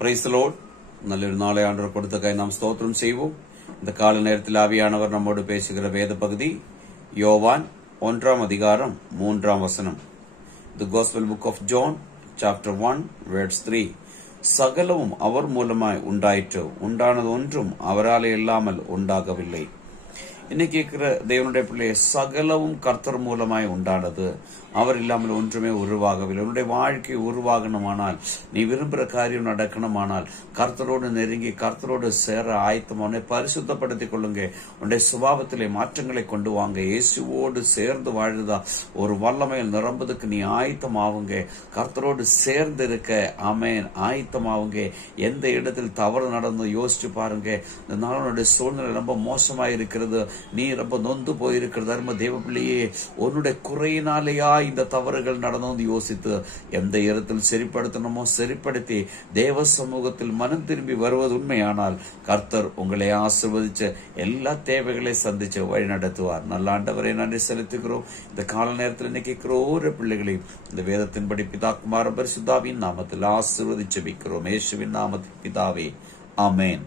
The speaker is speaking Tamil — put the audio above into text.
Praise the Lord. நல்லொரு நாளை ஆண்டவர் கொடுத்தக்காய் நாம் ஸ்தோத்திரம் செய்வோம். இந்த கால நேரத்தில் ஆவியானவர் நம்மோடு பேசுகிற வேத பகுதி யோவான் 1 அதிகாரம் 3 The Gospel Book of John, chapter 1, verse 3. சகலவும் அவர் மூலமாய் உண்டாயிற்று, உண்டானது ஒன்றும் அவராலே இல்லாமல் உண்டாகவில்லை. இன்னைக்கு கேட்கிற தேவனுடைய பிள்ளைய, சகலவும் கர்த்தர் மூலமாய் உண்டானது, அவர் இல்லாமல் ஒன்றுமே உருவாகவில்லை. உன்னுடைய வாழ்க்கை உருவாகணுமானால், நீ விரும்புகிற காரியம் நடக்கணுமானால், கர்த்தரோடு நெருங்கி கர்த்தரோடு சேர ஆயத்தம், உன்னை பரிசுத்தப்படுத்திக் கொள்ளுங்க. உன்னுடைய சுபாவத்திலே மாற்றங்களை கொண்டு வாங்க. இயேசுவோடு சேர்ந்து வாழுதா ஒரு வல்லமையில் நிரம்புவதற்கு நீ ஆயத்தமாவுங்க. கர்த்தரோடு சேர்ந்து இருக்க ஆமென் ஆயத்தமாவுங்க. எந்த இடத்தில் தவறு நடந்து யோசிச்சு பாருங்க. இந்த நாளுடைய சூழ்நிலை ரொம்ப மோசமா இருக்கிறது, நீ ரொம்ப நொந்து போயிருக்கிறது. அருமை தேவ பிள்ளையே, உன்னுடைய குறையினாலேயா இந்த தவறுகள் நடந்து யோசித்து எந்த இடத்தில் சரிப்படுத்தணுமோ சரிப்படுத்தி தேவ சமூகத்தில் மனம் திரும்பி வருவது உண்மையானால், கர்த்தர் உங்களை ஆசீர்வதிச்சு எல்லா தேவைகளை சந்திச்சு வழி நடத்துவார். நல்ல ஆண்டவரை நன்றி செலுத்துகிறோம். இந்த கால நேரத்தில் இன்னைக்கு கேட்கிற ஒவ்வொரு பிள்ளைகளையும் இந்த வேதத்தின்படி பிதா குமார பரிசுத்தாவின் நாமத்தில் ஆசீர்வதிச்சு ஜெபிக்கிறோம். இயேசுவின் நாமத்தில் பிதாவே, ஆமென்.